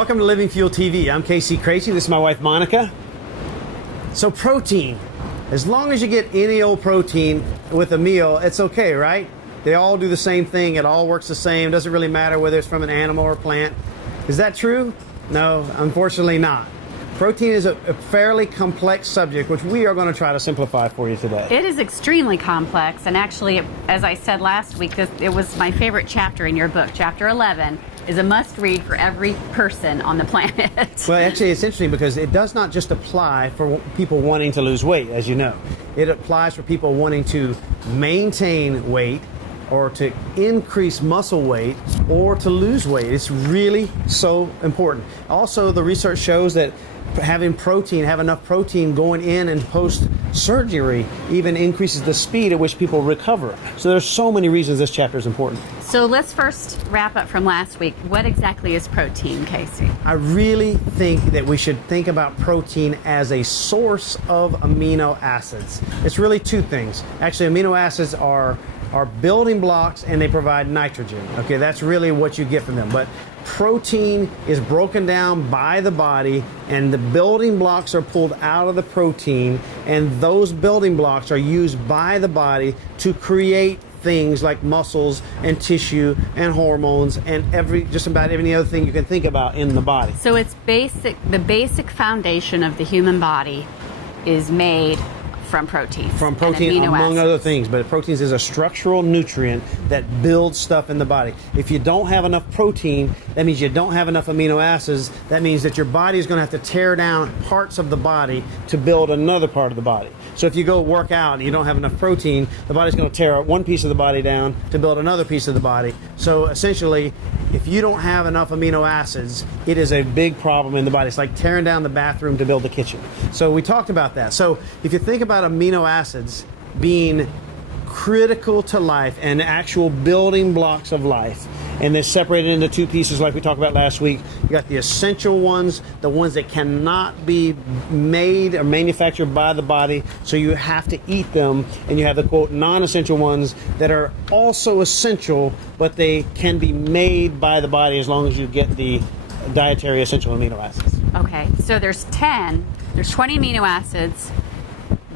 Welcome to Living Fuel TV. I'm Monica Craichy. This is my wife, Monica. So protein, as long as you get any old protein with a meal, it's okay, right? They all do the same thing. It all works the same. It doesn't really matter whether it's from an animal or plant. Is that true? No, unfortunately not. Protein is a fairly complex subject, which we are going to try to simplify for you today. It is extremely complex, and actually, as I said last week, it was my favorite chapter in your book. Chapter 11 is a must-read for every person on the planet. Well, actually, it's interesting because it does not just apply for people wanting to lose weight, as you know. It applies for people wanting to maintain weight, or to increase muscle weight, or to lose weight. It's really so important. Also, the research shows that have enough protein going in and post-surgery even increases the speed at which people recover. So there's so many reasons this chapter is important. So let's first wrap up from last week. What exactly is protein, Casey? I really think that we should think about protein as a source of amino acids. It's really two things. Actually, amino acids are building blocks, and they provide nitrogen. Okay, that's really what you get from them. But protein is broken down by the body, and the building blocks are pulled out of the protein, and those building blocks are used by the body to create things like muscles and tissue and hormones and just about any other thing you can think about in the body. So it's the basic foundation of the human body is made from protein. From protein, among other things. But proteins is a structural nutrient that builds stuff in the body. If you don't have enough protein, that means you don't have enough amino acids. That means that your body is going to have to tear down parts of the body to build another part of the body. So if you go work out and you don't have enough protein, the body's going to tear one piece of the body down to build another piece of the body. So essentially, if you don't have enough amino acids, it is a big problem in the body. It's like tearing down the bathroom to build the kitchen. So we talked about that. So if you think about amino acids being critical to life and actual building blocks of life, and they're separated into two pieces like we talked about last week. You got the essential ones, the ones that cannot be made or manufactured by the body, so you have to eat them, and you have the quote non-essential ones that are also essential, but they can be made by the body as long as you get the dietary essential amino acids. Okay, so there's 20 amino acids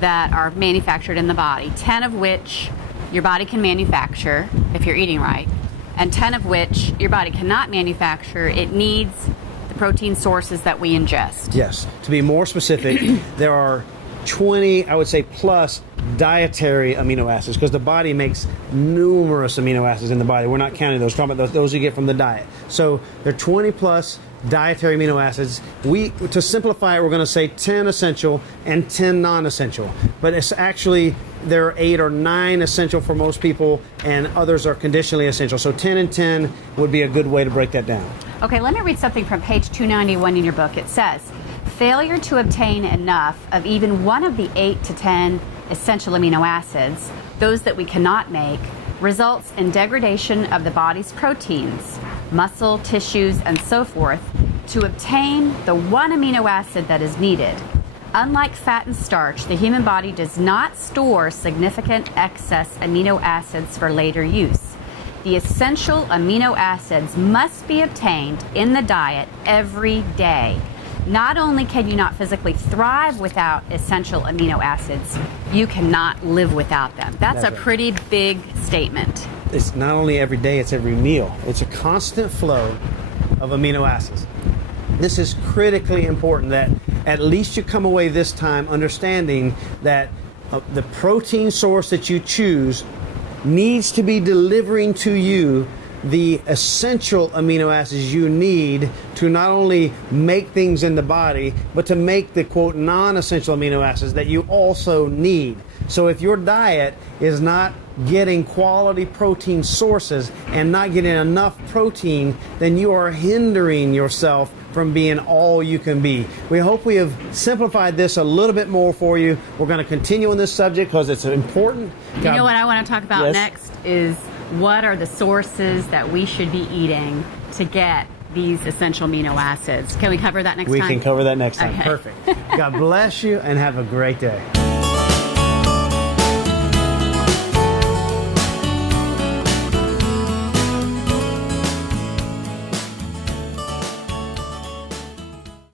that are manufactured in the body, 10 of which your body can manufacture if you're eating right, and 10 of which your body cannot manufacture. It needs the protein sources that we ingest. Yes. To be more specific, there are 20, I would say, plus dietary amino acids, because the body makes numerous amino acids in the body. We're not counting those. We're talking about those you get from the diet. So there are 20 plus dietary amino acids. To simplify it, we're going to say 10 essential and 10 non-essential. But it's actually, there are 8 or 9 essential for most people, and others are conditionally essential. So 10 and 10 would be a good way to break that down. Okay, let me read something from page 291 in your book. It says, failure to obtain enough of even one of the 8 to 10 essential amino acids, those that we cannot make, results in degradation of the body's proteins, muscle, tissues, and so forth, to obtain the one amino acid that is needed. Unlike fat and starch, the human body does not store significant excess amino acids for later use. The essential amino acids must be obtained in the diet every day. Not only can you not physically thrive without essential amino acids, you cannot live without them. That's a pretty big statement. It's not only every day, it's every meal. It's a constant flow of amino acids. This is critically important that at least you come away this time understanding that the protein source that you choose needs to be delivering to you the essential amino acids you need to not only make things in the body, but to make the quote non-essential amino acids that you also need. So if your diet is not getting quality protein sources and not getting enough protein, then you are hindering yourself from being all you can be. We hope we have simplified this a little bit more for you. We're going to continue on this subject because it's important. You know what I want to talk about next is what are the sources that we should be eating to get these essential amino acids. Can we cover that next time? We can cover that next time. Okay. Perfect. God bless you and have a great day.